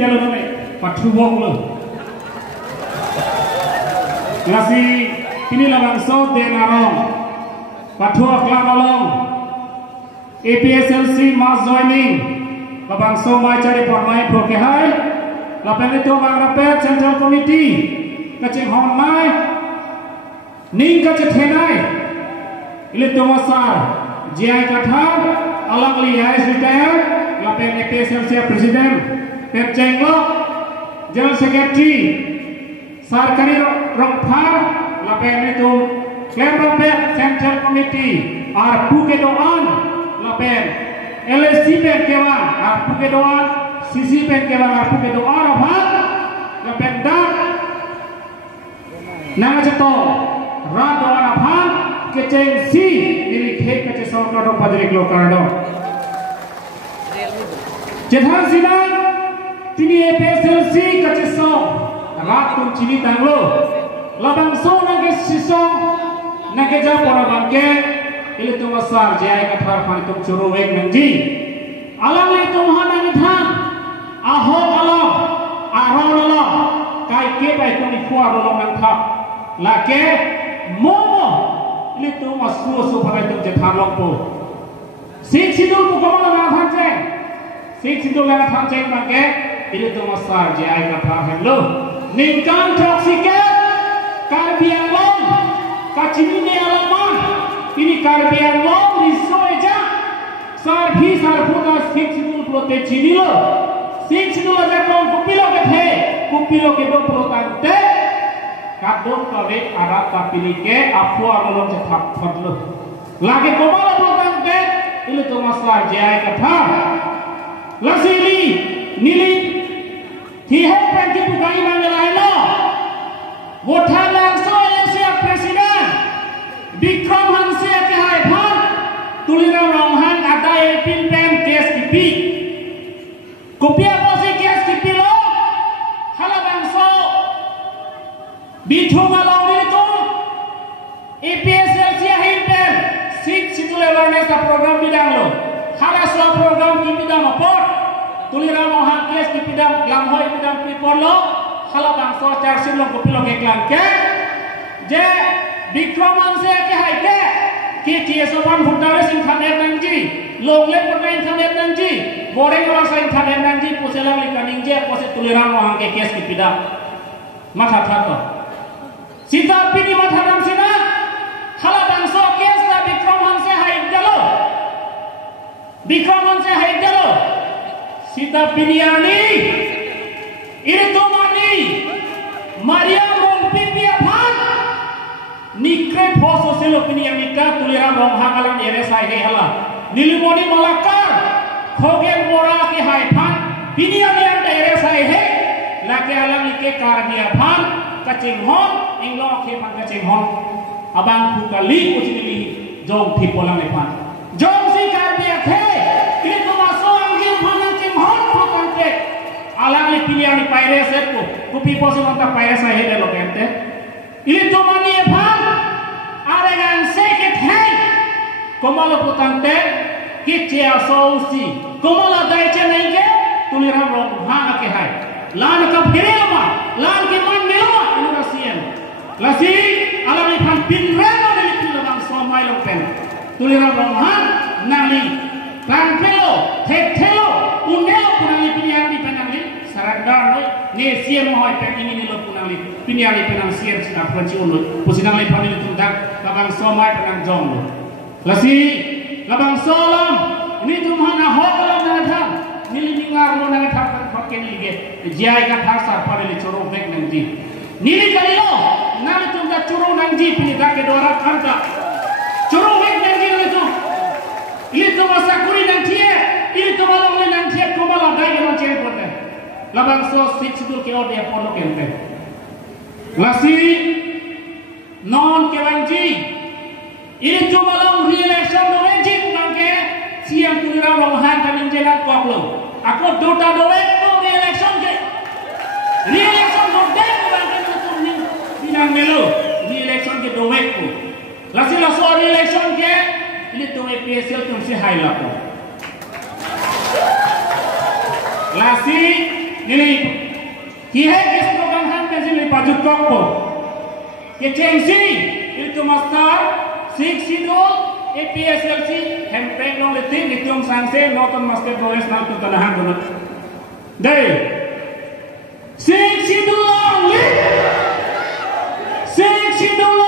dia lo name patu wong lo nasi ini labang so denarong patu aklam along APSLC mass joining labang so mai cari permai proke hai labang itu bang rapet central committee kacing hon mai ning kacing thenai ilit tu masar jai kathar alang lihai retired labang APSLC president peceng lo general secretary sarkari rongphar labang itu claim rapet central committee ar puke doan labang LSC pen kewan ar puke doan CC pen kewan ar puke doan abhan labang dak nang ceto ra doan abhan keceng si diri khek kece sorkar do padrik lo kardo jethan sinan tini APSLC kece so rat tum chini tanglo labang so nage sisong nage ja pora bangke ile tu masar jai kathar pan tum churu wek nangji alang le tu hana nithan aho alang aron alang kai ke bai tu ni khwa ro nang tha la ke momo ile tu masu su phagai tu jethan long po sik sidul mukamala na than che sik sidul na than che bangke ile tu masar jai kathar hello ningkan toksike karbian long kacini ne alaman ini karbian long riso eja sarfi sarfuta sik sidul prote chini lo sik sidul aja kon kupilo ke do protante kadon kale arat kapilike apu arolong jethap fadlo lage komala protante ile to masla jai katha lasili nili Hihe pergi bukai mangelaino, wotha langso Malaysia Presiden, Bikram Hanse ke haipan, tulira ronghan ada epin pen kes kipi, kopi apa sih kes kipi lo, hala bangso, bitu malam itu, APSLC haipan, sik situ awareness program bidang lo, hala soal program kipi dah mapot. Tulira mohan kes di bidang lamhoi bidang pipolo khala bangso charsin lo kopilo ke klangke je Bikram se ke haike ki TS1 phutare sin thaner nangji longle porna thaner nangji boreng ora sain thaner nangji poselang likaning je pose tulira mohan ke kes di bidang matha thato sita pini matha nam sina khala bangso kes da Bikram se haidalo Bikram se haidalo Sita Piniani Iritomani Maria Mompipi Abhan Nikre Poso Selo Piniani Ka Tulira Romhangalan Eresai Hala Nilimoni Malakar Khogen Mora Ki Haiphan Piniani Anta Eresai He Lake Alam Ike Karni Abhan Kacing Hon Inglo Ke Pan Kacing Hon Abang Pukali Kuchinili Jong Tipolang Epan Jong Si Karni Athe alang li pilihan di paire setku kupi posi nonta paire saya hede lo kente ili to mani ephan arengan seket hei komalo putante kiche asausi komala daiche nenge tulira rong hanga ke hai lan ka phirelma lan ke man melma inura sien lasi alang ephan pinreno deli pilang somai lo pen tulira rong hang nali kan pelo thelo unelo punali pilihan di penali sarandar ne siam hoy pen ini lo punali piniali penang siam sina franci ulut pusinang le panili tundak labang somai penang jong lo lasi labang solam ini tumhana hokalam na tham nili ningar lo na tham kan khoken lige jai ka thasar panili choro bek nangji nili kalilo nali tunga choro nangji pini dake dora khanta choro bek nangji le tu ili to masakuri nangthie ili to malong le nangthie komala dai ka chen pote labang so sik sidul ke ode polo kente lasi non ke wanji ini cuma long re-election do wanji bangke siang tulira rohan kanin jelan koklo aku dota do ko re-election ke re-election do dek bangke tu ni binang melo re-election ke do ko lasi la so re-election ke ini to APSL tu si hai la ko lasi nili kihek is program hankan sili pajut kokpo ke cengsi itu master 6 sidul APSLC hempeng long letik hitung sangse noton master goes na tu tanahan gunut dai 6 sidul long lit 6 sidul